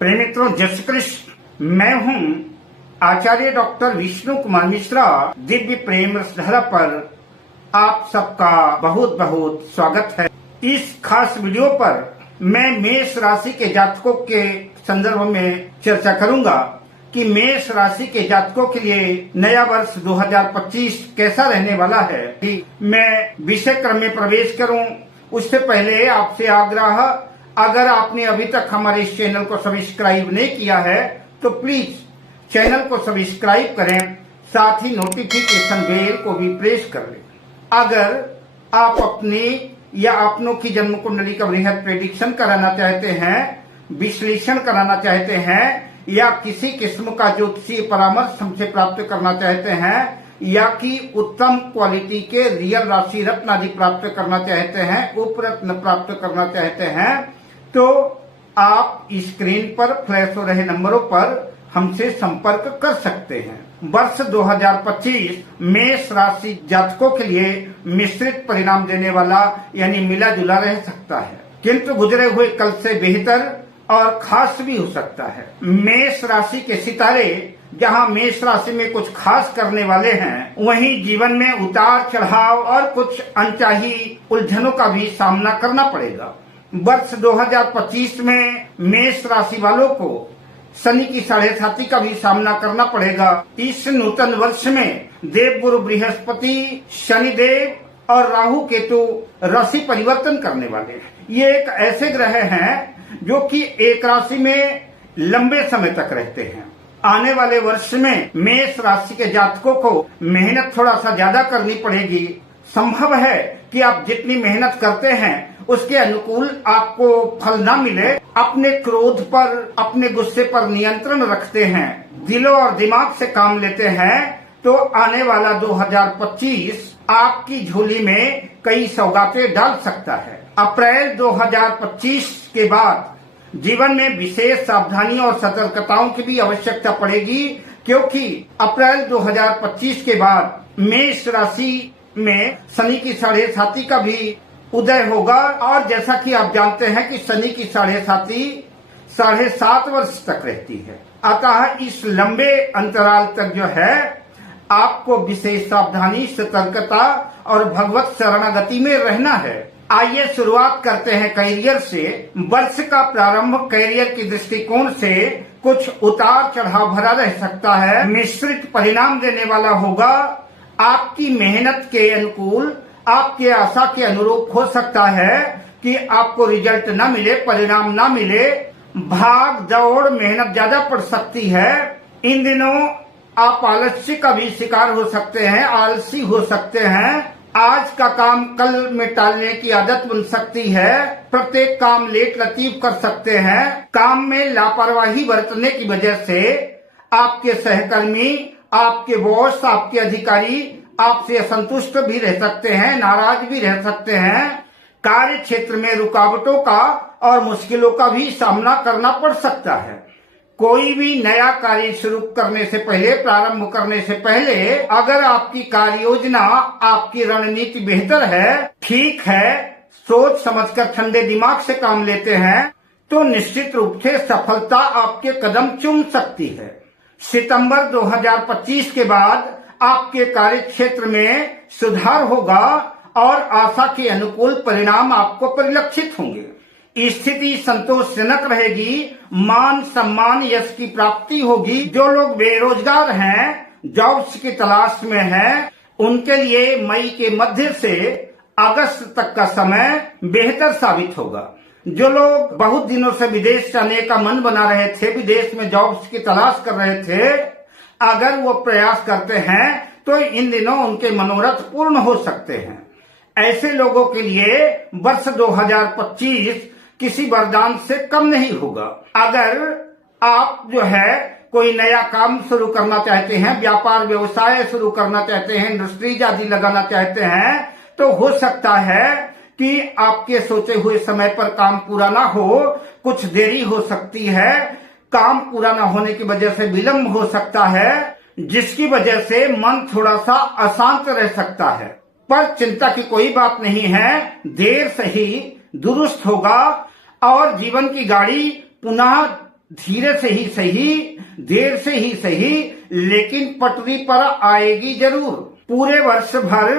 प्रेम मित्रों, जय श्री कृष्ण। मैं हूं आचार्य डॉक्टर विष्णु कुमार मिश्रा। दिव्य प्रेम रसधारा पर आप सबका बहुत बहुत स्वागत है। इस खास वीडियो पर मैं मेष राशि के जातकों के संदर्भ में चर्चा करूंगा कि मेष राशि के जातकों के लिए नया वर्ष 2025 कैसा रहने वाला है। कि मैं विषय क्रम में प्रवेश करूं उससे पहले आपसे आग्रह, अगर आपने अभी तक हमारे इस चैनल को सब्सक्राइब नहीं किया है तो प्लीज चैनल को सब्सक्राइब करें, साथ ही नोटिफिकेशन बेल को भी प्रेस कर लें। अगर आप अपनी या अपनों की जन्म कुंडली का बृहद प्रेडिक्शन कराना चाहते हैं, विश्लेषण कराना चाहते हैं, या किसी किस्म का ज्योतिषीय परामर्श हमसे प्राप्त करना चाहते हैं, या कि उत्तम क्वालिटी के रियल राशि रत्न आदि प्राप्त करना चाहते हैं, उपरत्न प्राप्त करना चाहते हैं, तो आप स्क्रीन पर फ्लैश हो रहे नंबरों पर हमसे संपर्क कर सकते हैं। वर्ष 2025 मेष राशि जातकों के लिए मिश्रित परिणाम देने वाला यानी मिला जुला रह सकता है, किंतु गुजरे हुए कल से बेहतर और खास भी हो सकता है। मेष राशि के सितारे जहां मेष राशि में कुछ खास करने वाले हैं, वहीं जीवन में उतार चढ़ाव और कुछ अनचाही उलझनों का भी सामना करना पड़ेगा। वर्ष 2025 में मेष राशि वालों को शनि की 7.5 का भी सामना करना पड़ेगा। इस नूतन वर्ष में देवगुरु बृहस्पति, शनिदेव और राहु केतु राशि परिवर्तन करने वाले हैं। ये एक ऐसे ग्रह हैं जो कि एक राशि में लंबे समय तक रहते हैं। आने वाले वर्ष में मेष राशि के जातकों को मेहनत थोड़ा सा ज्यादा करनी पड़ेगी। संभव है कि आप जितनी मेहनत करते हैं उसके अनुकूल आपको फल ना मिले। अपने क्रोध पर, अपने गुस्से पर नियंत्रण रखते हैं, दिलों और दिमाग से काम लेते हैं, तो आने वाला 2025 आपकी झोली में कई सौगातें डाल सकता है। अप्रैल 2025 के बाद जीवन में विशेष सावधानी और सतर्कताओं की भी आवश्यकता पड़ेगी, क्योंकि अप्रैल 2025 के बाद मेष राशि में शनि की 7.5 का भी उदय होगा। और जैसा कि आप जानते हैं कि शनि की 7.5 वर्ष तक रहती है, अतः इस लंबे अंतराल तक जो है आपको विशेष सावधानी, सतर्कता और भगवत शरणागति में रहना है। आइए शुरुआत करते हैं कैरियर से। वर्ष का प्रारंभ कैरियर की दृष्टिकोण से कुछ उतार चढ़ाव भरा रह सकता है, मिश्रित परिणाम देने वाला होगा। आपकी मेहनत के अनुकूल, आपके आशा के अनुरूप हो सकता है कि आपको रिजल्ट न मिले, परिणाम न मिले। भाग दौड़, मेहनत ज्यादा पड़ सकती है। इन दिनों आप आलस्य का भी शिकार हो सकते हैं, आलसी हो सकते हैं। आज का काम कल में टालने की आदत बन सकती है। प्रत्येक काम लेट लतीफ कर सकते हैं। काम में लापरवाही बरतने की वजह से आपके सहकर्मी, आपके बॉस, आपके अधिकारी आपसे असंतुष्ट भी रह सकते हैं, नाराज भी रह सकते हैं। कार्य क्षेत्र में रुकावटों का और मुश्किलों का भी सामना करना पड़ सकता है। कोई भी नया कार्य शुरू करने से पहले, प्रारंभ करने से पहले, अगर आपकी कार्य योजना, आपकी रणनीति बेहतर है, ठीक है, सोच समझकर ठंडे दिमाग से काम लेते हैं, तो निश्चित रूप से सफलता आपके कदम चूम सकती है। सितंबर 2025 के बाद आपके कार्य क्षेत्र में सुधार होगा और आशा के अनुकूल परिणाम आपको परिलक्षित होंगे। स्थिति संतोषजनक रहेगी, मान सम्मान, यश की प्राप्ति होगी। जो लोग बेरोजगार हैं, जॉब्स की तलाश में हैं, उनके लिए मई के मध्य से अगस्त तक का समय बेहतर साबित होगा। जो लोग बहुत दिनों से विदेश जाने का मन बना रहे थे, विदेश में जॉब्स की तलाश कर रहे थे, अगर वो प्रयास करते हैं तो इन दिनों उनके मनोरथ पूर्ण हो सकते हैं। ऐसे लोगों के लिए वर्ष 2025 किसी वरदान से कम नहीं होगा। अगर आप जो है कोई नया काम शुरू करना चाहते हैं, व्यापार व्यवसाय शुरू करना चाहते हैं, इंडस्ट्रीज आदि लगाना चाहते हैं, तो हो सकता है कि आपके सोचे हुए समय पर काम पूरा ना हो, कुछ देरी हो सकती है। काम पूरा न होने की वजह से विलंब हो सकता है, जिसकी वजह से मन थोड़ा सा अशांत रह सकता है। पर चिंता की कोई बात नहीं है, देर से ही दुरुस्त होगा और जीवन की गाड़ी पुनः धीरे से ही सही, देर से ही सही, लेकिन पटरी पर आएगी जरूर। पूरे वर्ष भर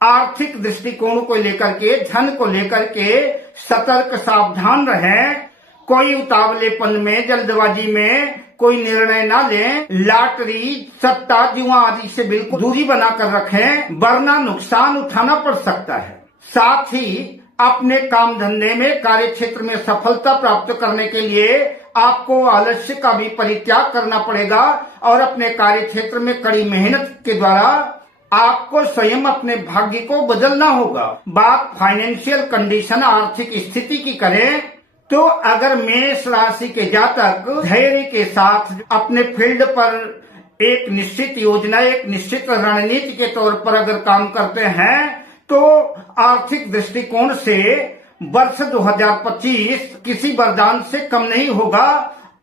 आर्थिक दृष्टिकोण को लेकर के, धन को लेकर के सतर्क सावधान रहें। कोई उतावलेपन में, जल्दबाजी में कोई निर्णय ना लें। लॉटरी, सट्टा, जुआ आदि से बिल्कुल दूरी बनाकर रखें, वरना नुकसान उठाना पड़ सकता है। साथ ही अपने काम धंधे में, कार्य क्षेत्र में सफलता प्राप्त करने के लिए आपको आलस्य का भी परित्याग करना पड़ेगा और अपने कार्य क्षेत्र में कड़ी मेहनत के द्वारा आपको स्वयं अपने भाग्य को बदलना होगा। बात फाइनेंशियल कंडीशन, आर्थिक स्थिति की करें तो अगर मेष राशि के जातक धैर्य के साथ अपने फील्ड पर एक निश्चित योजना, एक निश्चित रणनीति के तौर पर अगर काम करते हैं तो आर्थिक दृष्टिकोण से वर्ष 2025 किसी वरदान से कम नहीं होगा।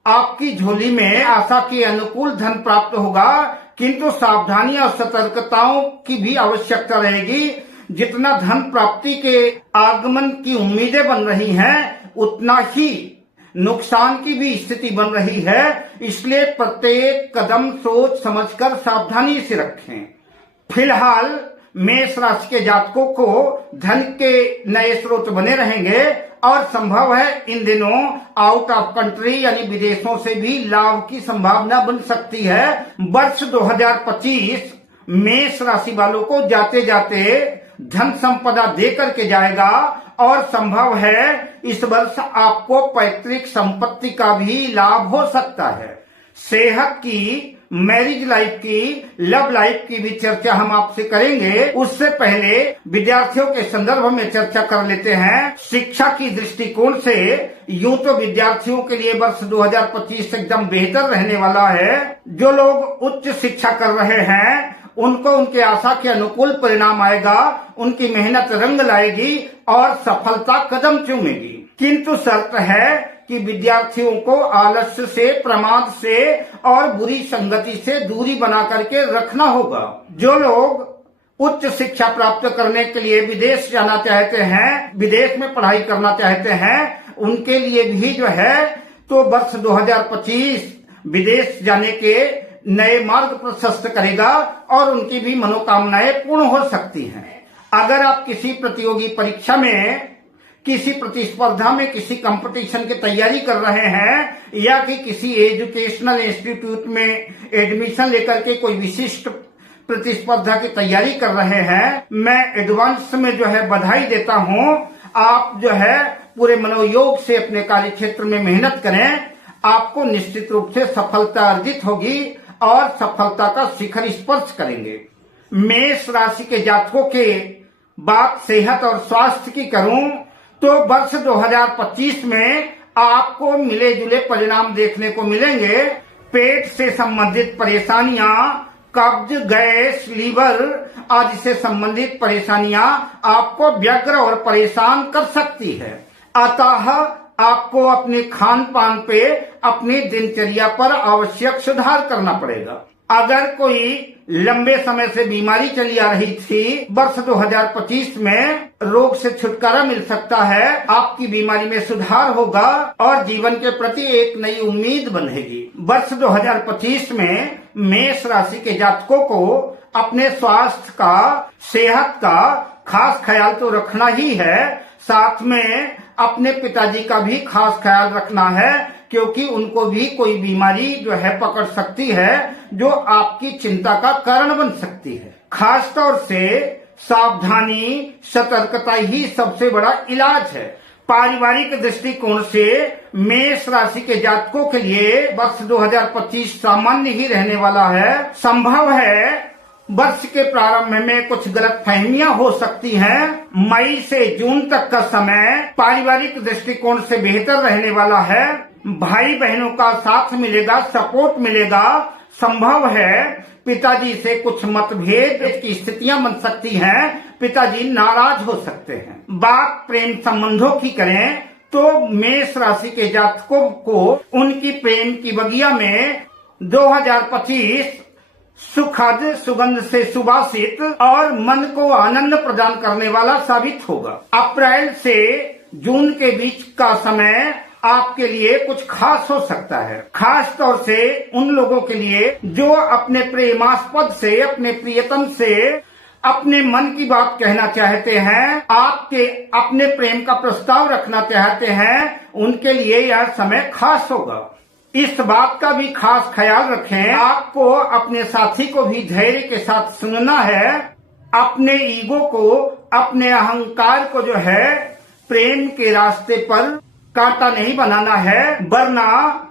आपकी झोली में आशा के अनुकूल धन प्राप्त होगा, किंतु सावधानी और सतर्कताओं की भी आवश्यकता रहेगी। जितना धन प्राप्ति के आगमन की उम्मीदें बन रही हैं, उतना ही नुकसान की भी स्थिति बन रही है। इसलिए प्रत्येक कदम सोच समझकर सावधानी से रखें। फिलहाल मेष राशि के जातकों को धन के नए स्रोत बने रहेंगे और संभव है इन दिनों आउट ऑफ कंट्री यानी विदेशों से भी लाभ की संभावना बन सकती है। वर्ष 2025 मेष राशि वालों को जाते जाते धन संपदा दे करके जाएगा और संभव है इस वर्ष आपको पैतृक संपत्ति का भी लाभ हो सकता है। सेहत की, मैरिज लाइफ की, लव लाइफ की भी चर्चा हम आपसे करेंगे। उससे पहले विद्यार्थियों के संदर्भ में चर्चा कर लेते हैं। शिक्षा की दृष्टिकोण से यूं तो विद्यार्थियों के लिए वर्ष 2025 एकदम बेहतर रहने वाला है। जो लोग उच्च शिक्षा कर रहे हैं उनको उनके आशा के अनुकूल परिणाम आएगा, उनकी मेहनत रंग लाएगी और सफलता कदम चूमेगी। किंतु शर्त है कि विद्यार्थियों को आलस्य से, प्रमाद से और बुरी संगति से दूरी बना करके रखना होगा। जो लोग उच्च शिक्षा प्राप्त करने के लिए विदेश जाना चाहते हैं, विदेश में पढ़ाई करना चाहते हैं, उनके लिए भी जो है तो वर्ष 2025 विदेश जाने के नए मार्ग प्रशस्त करेगा और उनकी भी मनोकामनाएं पूर्ण हो सकती हैं। अगर आप किसी प्रतियोगी परीक्षा में, किसी प्रतिस्पर्धा में, किसी कंपटीशन की तैयारी कर रहे हैं या कि किसी एजुकेशनल इंस्टीट्यूट में एडमिशन लेकर के कोई विशिष्ट प्रतिस्पर्धा की तैयारी कर रहे हैं, मैं एडवांस में जो है बधाई देता हूं। आप जो है पूरे मनोयोग से अपने कार्य क्षेत्र में मेहनत करें, आपको निश्चित रूप से सफलता अर्जित होगी और सफलता का शिखर स्पर्श करेंगे। मेष राशि के जातकों के बात सेहत और स्वास्थ्य की करूं तो वर्ष 2025 में आपको मिले जुले परिणाम देखने को मिलेंगे। पेट से संबंधित परेशानियां, कब्ज, गैस, लीवर आदि से संबंधित परेशानियां आपको व्यग्र और परेशान कर सकती है। अतः आपको अपने खान पान पे, अपनी दिनचर्या पर आवश्यक सुधार करना पड़ेगा। अगर कोई लंबे समय से बीमारी चली आ रही थी, वर्ष 2025 में रोग से छुटकारा मिल सकता है। आपकी बीमारी में सुधार होगा और जीवन के प्रति एक नई उम्मीद बनेगी। वर्ष 2025 में मेष राशि के जातकों को अपने स्वास्थ्य का, सेहत का खास ख्याल तो रखना ही है, साथ में अपने पिताजी का भी खास ख्याल रखना है, क्योंकि उनको भी कोई बीमारी जो है पकड़ सकती है जो आपकी चिंता का कारण बन सकती है। खास तौर से सावधानी, सतर्कता ही सबसे बड़ा इलाज है। पारिवारिक दृष्टिकोण से मेष राशि के जातकों के लिए वर्ष 2025 सामान्य ही रहने वाला है। संभव है वर्ष के प्रारंभ में कुछ गलतफहमियां हो सकती हैं। मई से जून तक का समय पारिवारिक दृष्टिकोण से बेहतर रहने वाला है। भाई बहनों का साथ मिलेगा, सपोर्ट मिलेगा। संभव है पिताजी से कुछ मतभेद की स्थितियां बन सकती हैं, पिताजी नाराज हो सकते हैं। बात प्रेम संबंधों की करें तो मेष राशि के जातकों को उनकी प्रेम की बगिया में 2025 सुखद, सुगंध से सुबासित और मन को आनंद प्रदान करने वाला साबित होगा। अप्रैल से जून के बीच का समय आपके लिए कुछ खास हो सकता है, खास तौर से उन लोगों के लिए जो अपने प्रेमास्पद से, अपने प्रियतम से अपने मन की बात कहना चाहते हैं, आपके अपने प्रेम का प्रस्ताव रखना चाहते हैं, उनके लिए यह समय खास होगा। इस बात का भी खास ख्याल रखें, आपको अपने साथी को भी धैर्य के साथ सुनना है, अपने ईगो को, अपने अहंकार को जो है प्रेम के रास्ते पर कांटा नहीं बनाना है, वरना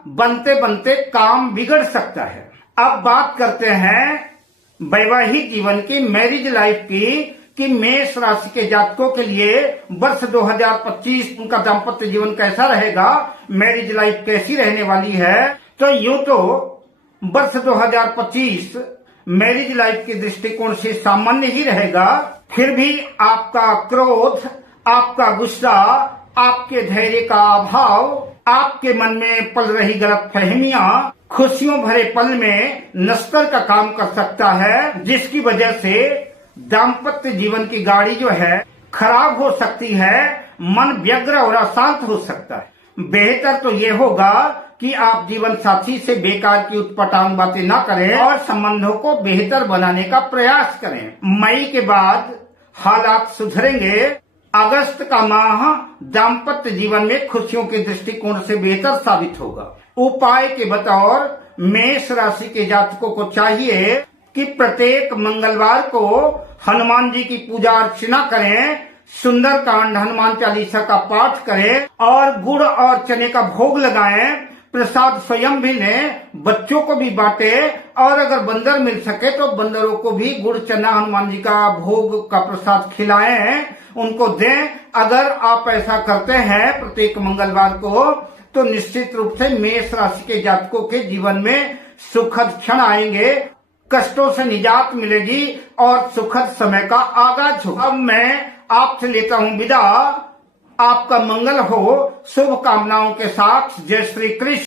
बनते बनते काम बिगड़ सकता है। अब बात करते हैं वैवाहिक जीवन की, मैरिज लाइफ की, कि मेष राशि के जातकों के लिए वर्ष 2025 उनका दाम्पत्य जीवन कैसा रहेगा, मैरिज लाइफ कैसी रहने वाली है। तो यूं तो वर्ष 2025 मैरिज लाइफ के दृष्टिकोण से सामान्य ही रहेगा, फिर भी आपका क्रोध, आपका गुस्सा, आपके धैर्य का अभाव, आपके मन में पल रही गलत फहमियां खुशियों भरे पल में नस्तर का काम कर सकता है, जिसकी वजह से दाम्पत्य जीवन की गाड़ी जो है खराब हो सकती है, मन व्यग्र और अशांत हो सकता है। बेहतर तो ये होगा कि आप जीवन साथी से बेकार की उत्पटांग बातें न करें और संबंधों को बेहतर बनाने का प्रयास करें। मई के बाद हालात सुधरेंगे। अगस्त का माह दाम्पत्य जीवन में खुशियों के दृष्टिकोण से बेहतर साबित होगा। उपाय के बतौर मेष राशि के जातकों को चाहिए कि प्रत्येक मंगलवार को हनुमान जी की पूजा अर्चना करें, सुंदरकांड हनुमान चालीसा का पाठ करें और गुड़ और चने का भोग लगाएं, प्रसाद स्वयं भी लें, बच्चों को भी बांटे और अगर बंदर मिल सके तो बंदरों को भी गुड़ चना हनुमान जी का भोग का प्रसाद खिलाएं, उनको दें। अगर आप ऐसा करते हैं प्रत्येक मंगलवार को, तो निश्चित रूप से मेष राशि के जातकों के जीवन में सुखद क्षण आएंगे, कष्टों से निजात मिलेगी और सुखद समय का आगाज होगा। अब मैं आपसे लेता हूँ विदा। आपका मंगल हो, शुभ कामनाओं के साथ। जय श्री कृष्ण।